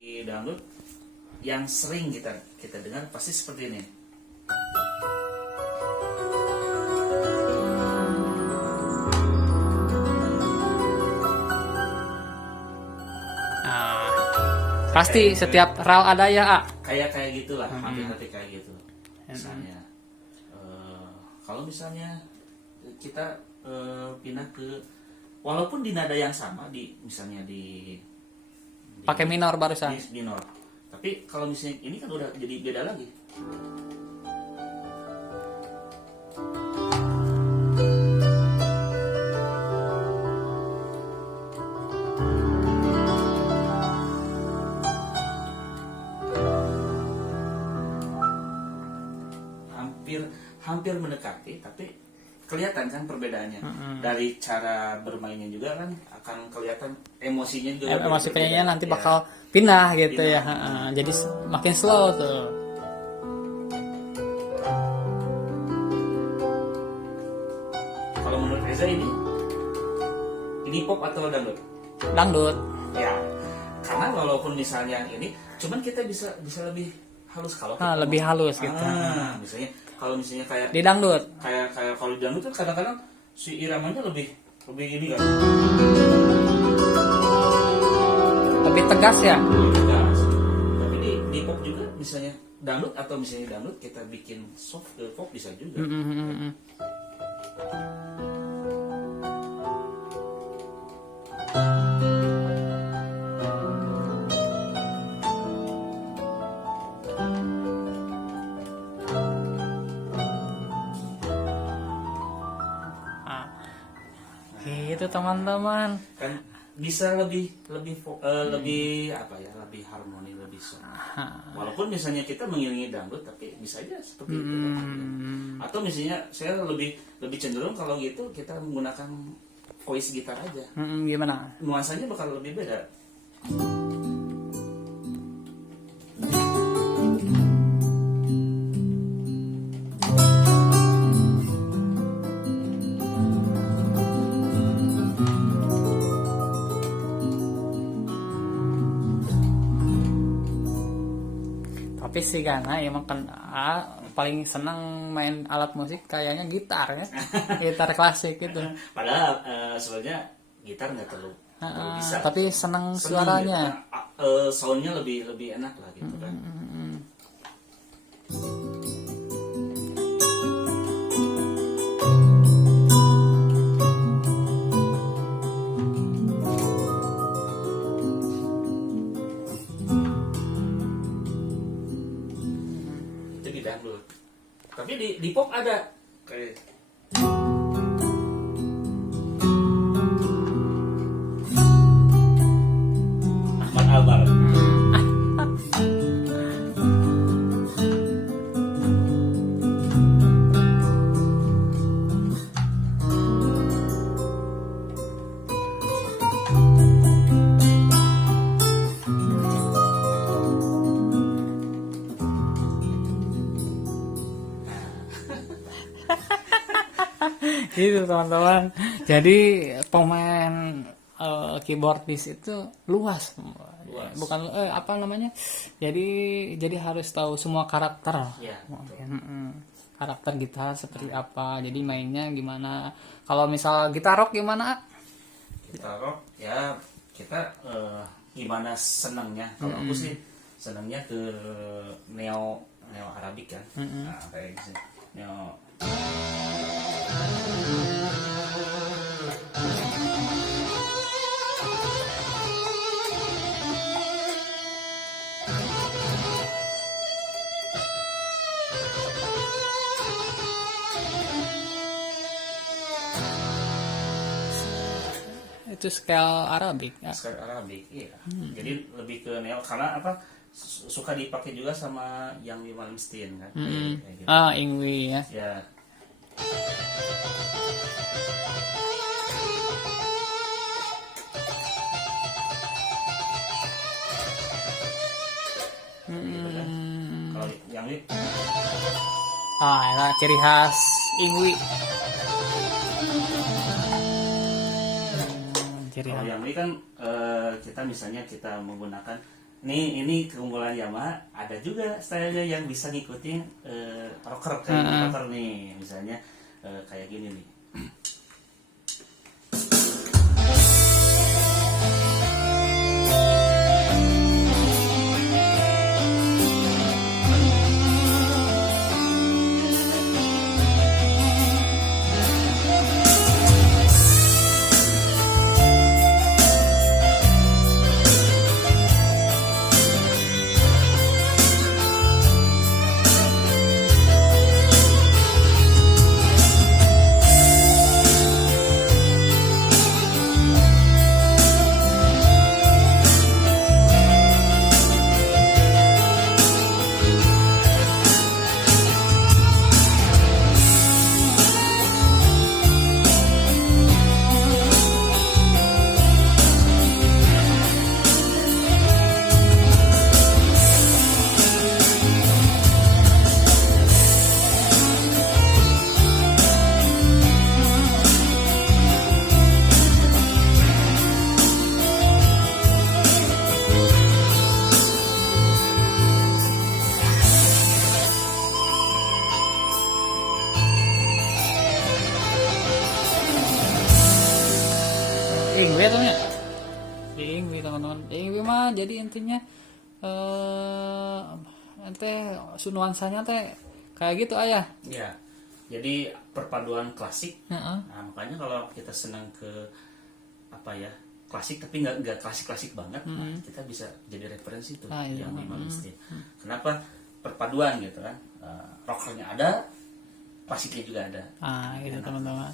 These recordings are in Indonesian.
Di dangdut yang sering kita dengar pasti seperti ini. Nah, pasti setiap rel ada ya, A. Kayak gitulah, hampir kayak gitu. Misalnya, kalau misalnya kita pindah ke, walaupun di nada yang sama, misalnya di Pakai minor barusan. di minor, tapi kalau misalnya ini kan udah jadi beda lagi. hampir mendekati, tapi kelihatan kan perbedaannya. Dari cara bermainnya juga kan akan kelihatan, emosinya juga Emosi kayaknya nanti ya. bakal pindah gitu Pindah. ya. Jadi makin slow tuh. Kalau menurut Reza ini pop atau dangdut? Dangdut. Ya, karena walaupun misalnya ini, cuman kita bisa lebih halus kalau kita Lebih halus gitu. misalnya kalau misalnya kayak Di dangdut. kayak kalau di dangdut tuh kadang-kadang si iramanya lebih ini kan, Lebih tegas ya. lebih tegas. Tapi di pop juga misalnya dangdut, atau misalnya dangdut kita bikin soft ke pop bisa juga. Nah, gitu teman-teman. Kan bisa lebih apa ya, lebih harmoni, lebih soft. Walaupun misalnya kita mengiringi dangdut, tapi bisa aja seperti itu kan. Atau misalnya saya lebih cenderung kalau gitu kita menggunakan voice gitar aja, Gimana? nuansanya bakal lebih beda. Tapi sih karena emang kan paling senang main alat musik kayaknya gitar ya. Gitar klasik gitu. Padahal sebenarnya gitar nggak terlalu bisa. Tapi senang Seneng suaranya. gitu. Soundnya lebih enak lah gitu kan. Itu di dangdut. Tapi di pop ada kayak Ahmad Albar. Gitu teman-teman. Jadi pemain keyboardis itu luas. Bukan apa namanya? Jadi harus tahu semua karakter. Ya, Karakter gitar seperti apa. Jadi mainnya gimana? Kalau misal gitar rock gimana? kita rock ya, kita gimana senangnya. Kalau aku sih senangnya ke neo Arabik kan. Nah, kayak gitu. Neo Itu scale Arabik. Ya. Skar Arabik, iya. Jadi lebih ke neo karena apa? Suka dipakai juga sama yang di Malmsteen kan. Kayak gitu. Ingwi ya. Ya. Gitu kan. Kalau yang ini Itu ciri khas Ingwi. Kalau yang ini kan kita misalnya kita menggunakan ini keunggulan Yamaha, ada juga stylenya yang bisa ngikutin rocker kayak rocker nih, misalnya kayak gini nih. Ingwi tuh nya. Ingwi teman-teman. Ingwi mah jadi intinya ente nuansanya teh kayak gitu ayah. Ya, jadi perpaduan klasik. Heeh. Nah, makanya kalau kita senang ke apa ya, klasik tapi nggak klasik banget, nah, kita bisa jadi referensi tuh Iya. yang di Malmsteen. Kenapa perpaduan gitu kan? Rockernya ada, klasiknya juga ada. Gitu teman-teman.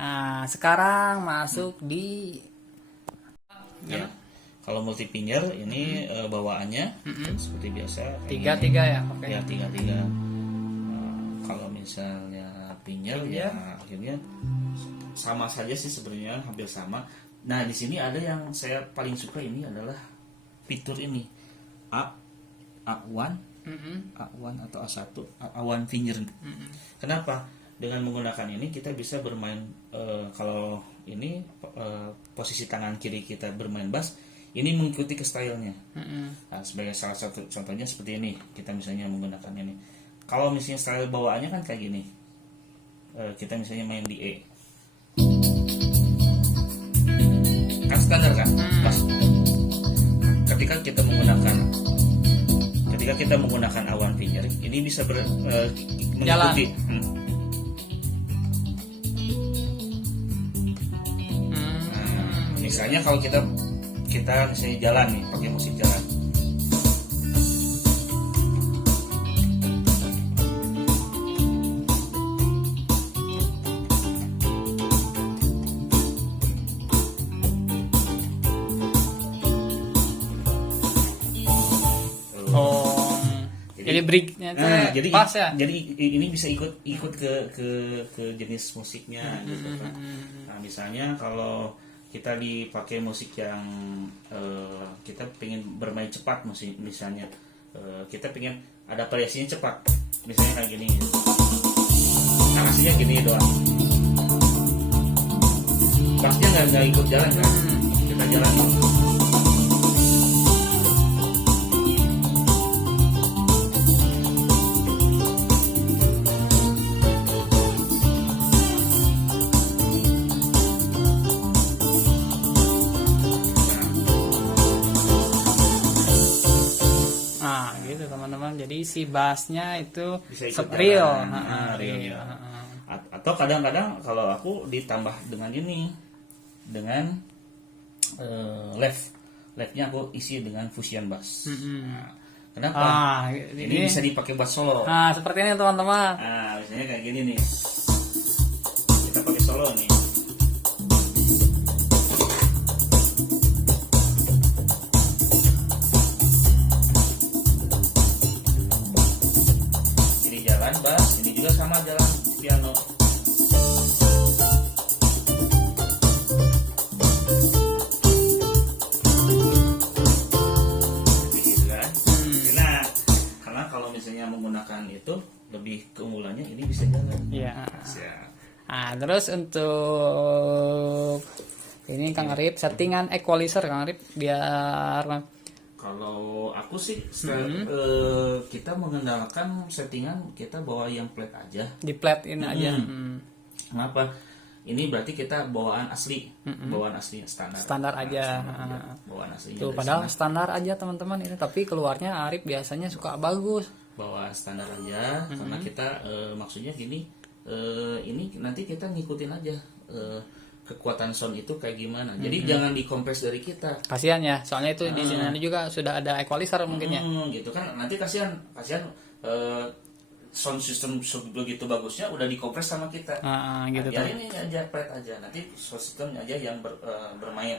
Nah, sekarang masuk di Ya. Kalau multi finger ini bawaannya seperti biasa. tiga ya, oke. Ya 3-3. Kalau misalnya finger ya akhirnya sama saja sih sebenarnya, hampir sama. Nah di sini ada yang saya paling suka, ini adalah fitur ini A1 atau A1 A1 finger. Kenapa? Dengan menggunakan ini kita bisa bermain kalau ini posisi tangan kiri kita bermain bass, ini mengikuti ke stylenya. Nah, sebagai salah satu contohnya seperti ini, kita misalnya menggunakan ini. Kalau misalnya style bawaannya kan kayak gini, kita misalnya main di E, kan standar kan, bass. Ketika kita menggunakan A1 finger, ini bisa mengikuti. Misalnya kalau kita misalnya jalan nih, pakai musik jalan. Jadi breaknya jadi pas ya. Jadi ini bisa ikut ke jenis musiknya gitu kan. Nah, misalnya kalau kita dipakai musik yang kita pengen bermain cepat, misalnya kita pengen ada variasinya cepat, misalnya kayak gini, nah aslinya gini doang, bassnya nggak ikut jalan kan, kita jalan. Teman-teman, jadi si bassnya itu real. Atau kadang-kadang kalau aku ditambah dengan ini, dengan leftnya aku isi dengan fusion bass. Nah, kenapa? Ini bisa dipakai bass solo. Nah, seperti ini teman-teman. Nah, misalnya kayak gini nih, kita pakai solo nih. Bass, ini juga sama jalan piano. Begitu kan? Nah, karena kalau misalnya menggunakan itu lebih keunggulannya ini bisa jalan. Iya. Nah, terus untuk ini Kang Arif settingan equalizer Kang Arif biar Kalau aku sih kita mengenalkan settingan kita bawa yang flat aja. Di plat ini aja. Kenapa? Ini berarti kita bawaan asli, bawaan asli standar. Standar aja. Bawaan aslinya. Tuh, dari padahal sana. standar aja teman-teman ini, tapi keluarnya Arif biasanya suka bagus. Bawa standar aja, karena kita maksudnya gini, ini nanti kita ngikutin aja kekuatan sound itu kayak gimana. Jadi jangan dikompres dari kita. Kasihan ya, soalnya itu di sini juga sudah ada equalizer mungkin ya. Gitu kan, nanti kasihan sound system begitu bagusnya udah dikompres sama kita. Gitu Ya ini aja flat aja, nanti sound system aja yang bermain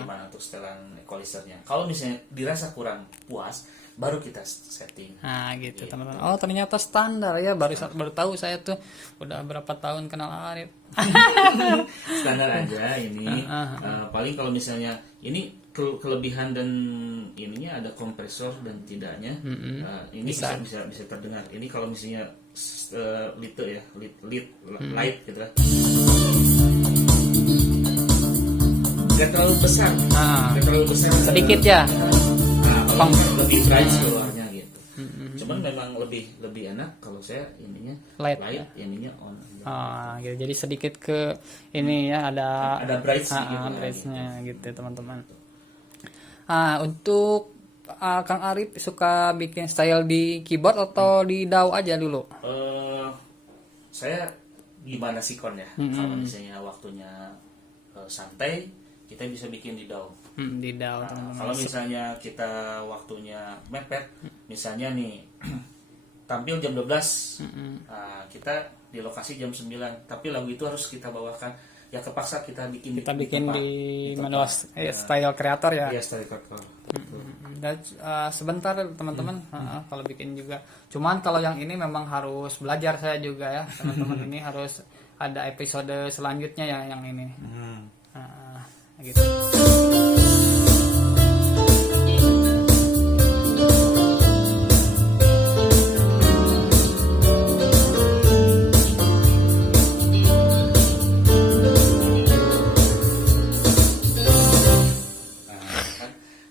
gimana untuk setelan equalizernya. Kalau misalnya dirasa kurang puas, baru kita setting. Gitu teman-teman. Oh ternyata standar ya, baru tahu saya tuh, udah berapa tahun kenal Arif. Standar aja ini. Paling kalau misalnya ini kelebihan dan ininya ada kompresor dan tidaknya, ini bisa terdengar. Ini kalau misalnya light gitu lah. Gak terlalu besar, sedikit ya. Kalau lebih bright keluarnya gitu. Cuman memang lebih enak kalau saya ininya light ininya on. Gitu. Jadi sedikit ke ini ya, ada bright brightnya gitu teman-teman. Untuk Kang Arif suka bikin style di keyboard atau di DAW aja dulu? Saya gimana sih kon ya? Kalau misalnya waktunya santai, kita bisa bikin di DAW. Di DAW. Kalau misalnya kita waktunya mepet, misalnya nih tampil jam 12, kita di lokasi jam 9, tapi lagu itu harus kita bawakan. Ya kepaksa kita bikin di manual style kreator ya. Iya, style kreator. Dan sebentar teman-teman, kalau bikin juga. Cuman kalau yang ini memang harus belajar saya juga ya teman-teman. Ini harus ada episode selanjutnya ya yang ini. Gitu.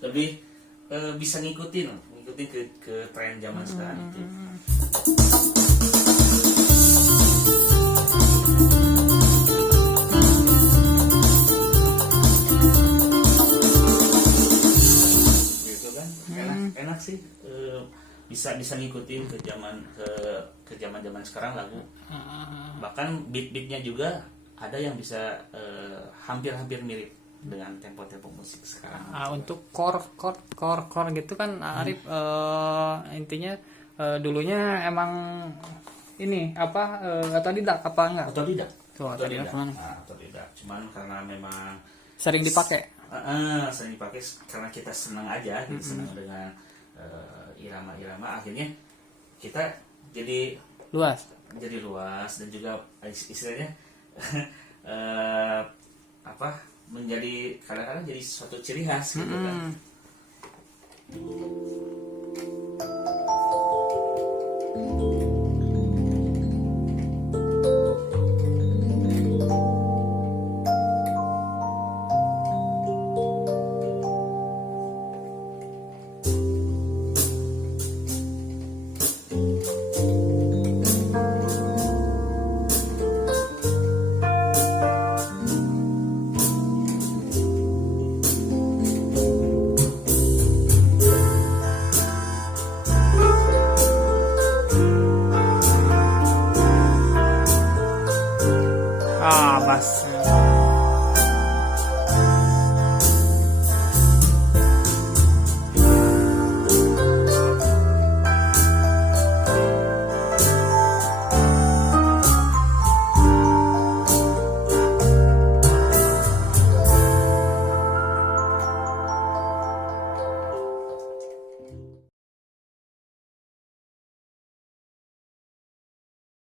Lebih bisa ngikutin ke tren zaman sekarang itu. Gitu kan, enak sih, bisa ngikutin ke zaman sekarang lagu. Bahkan beat-beatnya juga ada yang bisa hampir mirip dengan tempo-tempo musik sekarang. Untuk core gitu kan Arif, intinya dulunya emang ini apa otodidak apa enggak? Otodidak. Otodidak. Cuman karena memang sering dipakai. Sering dipakai karena kita senang aja, senang dengan irama-irama, akhirnya kita jadi luas dan juga istilahnya menjadi kadang-kadang jadi suatu ciri khas gitu kan. Bass.